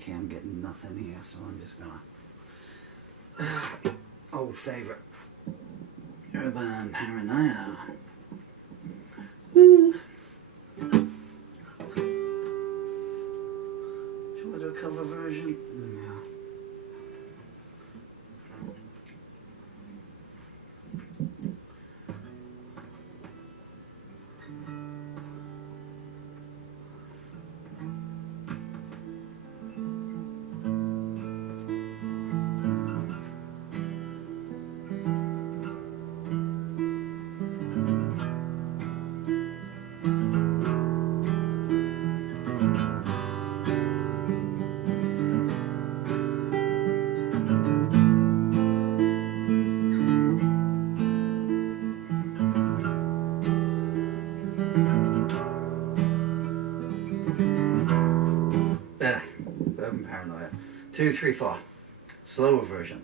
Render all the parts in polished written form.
Okay, I'm getting nothing here, so I'm just gonna... old favourite. Urban Paranoia. Woo. Should I do a cover version? No. Urban Paranoia. 2, 3, 4. Slower version.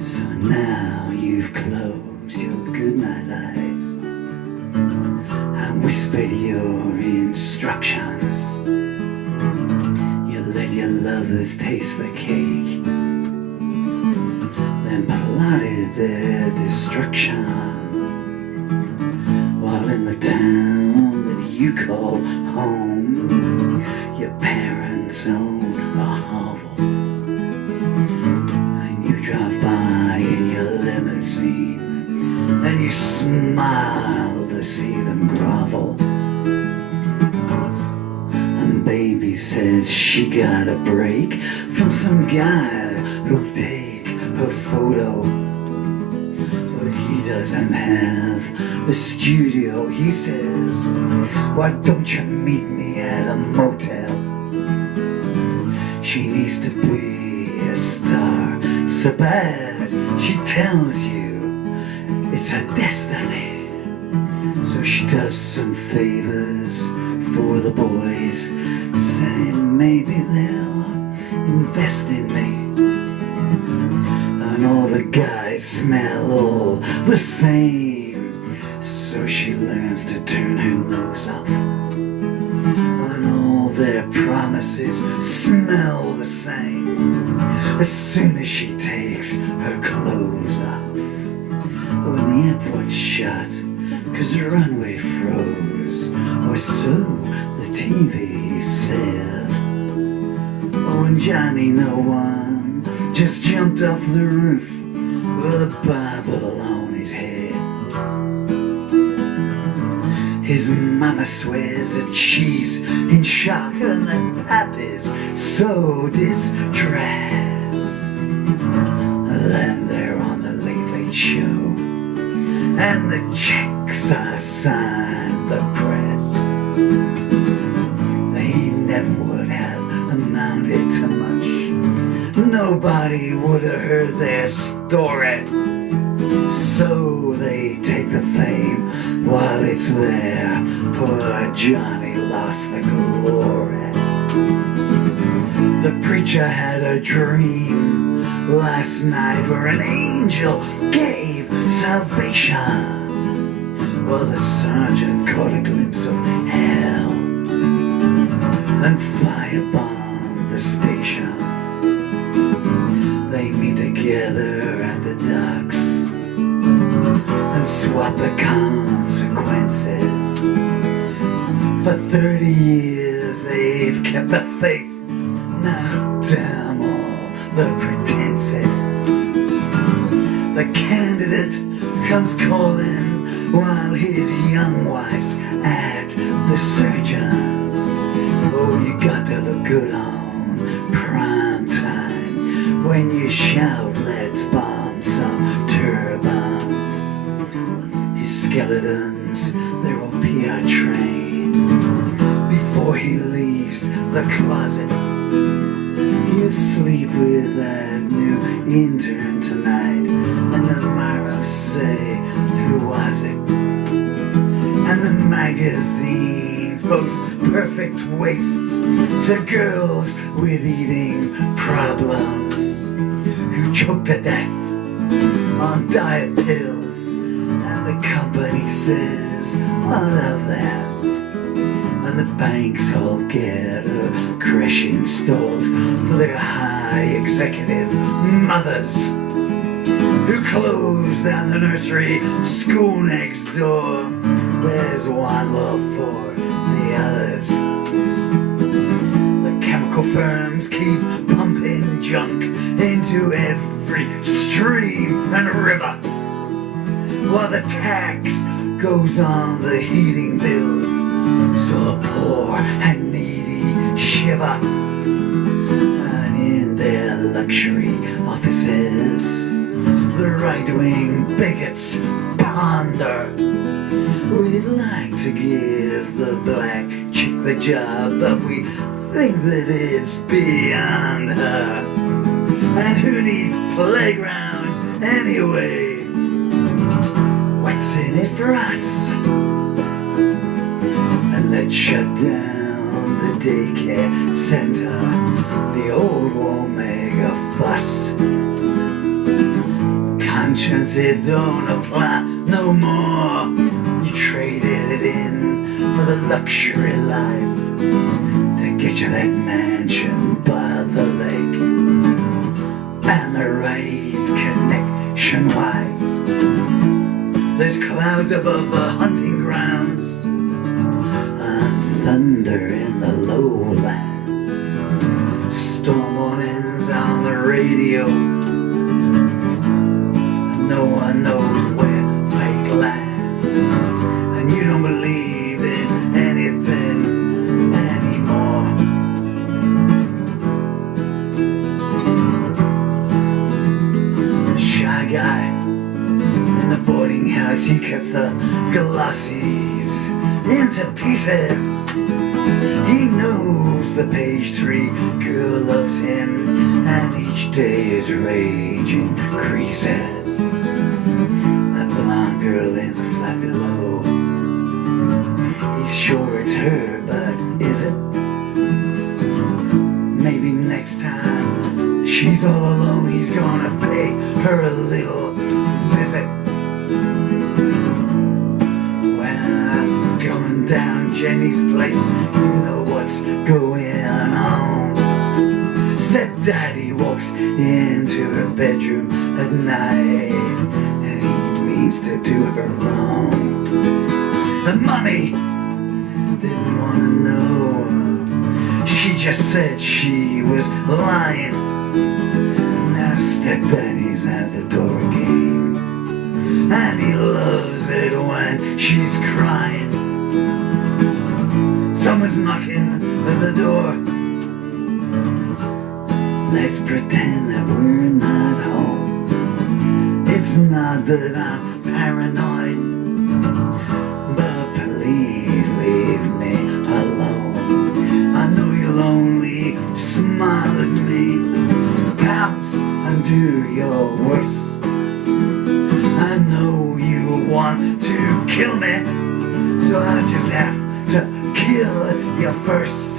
So now you've closed your goodnight eyes and whispered your instructions. You let your lovers taste the cake, then plotted their destruction. While in the town that you call home, your parents own a hovel, and you drive by in your limousine, and you smile to see them grovel. And baby says she got a break from some guy who'll take her photo, but he doesn't have the studio. He says, why don't you meet me at a motel? She needs to be a star so bad, she tells you it's her destiny. So she does some favors for the boys, saying maybe they'll invest in me. And all the guys smell all the same, so she learns to turn her nose up. And all their promises smell the same as soon as she takes her clothes off. When the airport's shut, 'cause the runway froze, or so the TV said. Oh, and Johnny no one just jumped off the roof with a Bible on his head. His mama swears that she's in shock and that Pappy's so distressed. Then they're on the Late Late Show, and the checks are signed the press. They never would have amounted to much. Nobody would have heard their story. So they take the fame while it's there. Poor Johnny lost the glory. The preacher had a dream last night where an angel gave salvation. Well, the sergeant caught a glimpse of hell and firebombed the station. They meet together at the docks and swap the consequences. For 30 years they've kept the faith. Now damn all the pretenses. The candidate comes calling while his young wife's at the surgeon's. Oh, you got to look good on prime time when you shout, let's bomb some turbines. His skeletons, they're all PR trained. Before he leaves the closet, he'll sleep with that new intern tonight, and tomorrow say, who was it? And the magazines man's boast perfect waists to girls with eating problems who choke to death on diet pills. And the company says, what of that? And the banks all get a creche installed for their high executive mothers who close down the nursery school next door. Where's one love for the others? The chemical firms keep pumping junk into every stream and river, while the tax goes on the heating bills, so the poor and needy shiver. And in their luxury offices, the right-wing bigots ponder. We'd like to give the black chick the job, but we think that it's beyond her. And who needs playgrounds anyway? What's in it for us? And let's shut down the daycare center. The old won't make a fuss. Conscience, it don't apply no more. You traded it in for the luxury life to get you that mansion by the lake and the right connection wife. There's clouds above the hunting grounds and thunder in the lowlands. Storm warnings on the radio. No one knows where fate lands, and you don't believe in anything anymore. The shy guy in the boarding house, he cuts the glossies into pieces. He knows the page 3 girl loves him, and each day his rage increases. That blonde girl in the flat below, he's sure it's her, but is it? Maybe next time she's all alone, he's gonna pay her a little visit. When I'm coming down Jenny's place, you know what's going on. Stepdaddy walks into her bedroom at night, and he means to do her wrong. The mommy didn't want to know. She just said she was lying. Now stepdaddy's at the door again, and he loves it when she's crying. Someone's knocking at the door. Let's pretend that we're not home. It's not that I'm paranoid, but please leave me alone. I know you'll only smile at me, pounce and do your worst. I know you want to kill me, so I just have to kill you first.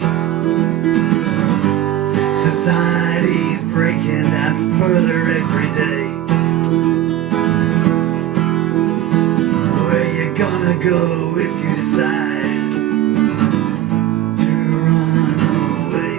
Society's breaking down further every day. Where you gonna go if you decide to run away?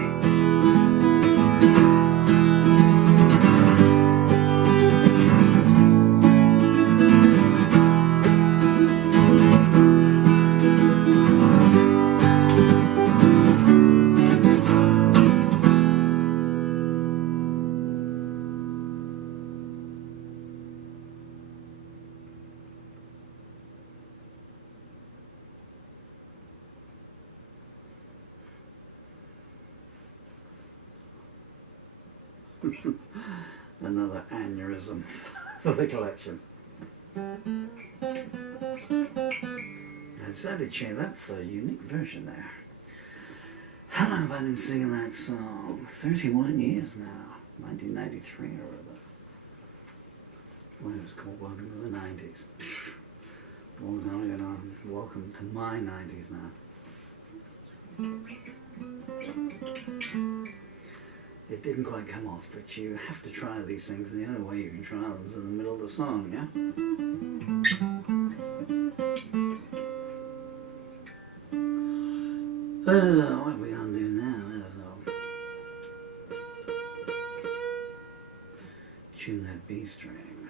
Another aneurysm for the collection. I decided to change. That's a unique version there. How long have I been singing that song? 31 years now. 1993 or other. When it was called Welcome to the 90s. Well, now, welcome to my 90s now. It didn't quite come off, but you have to try these things, and the only way you can try them is in the middle of the song, yeah? What are we gonna do now? I don't know. Tune that B string.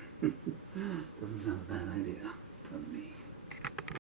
Doesn't sound a bad idea to me.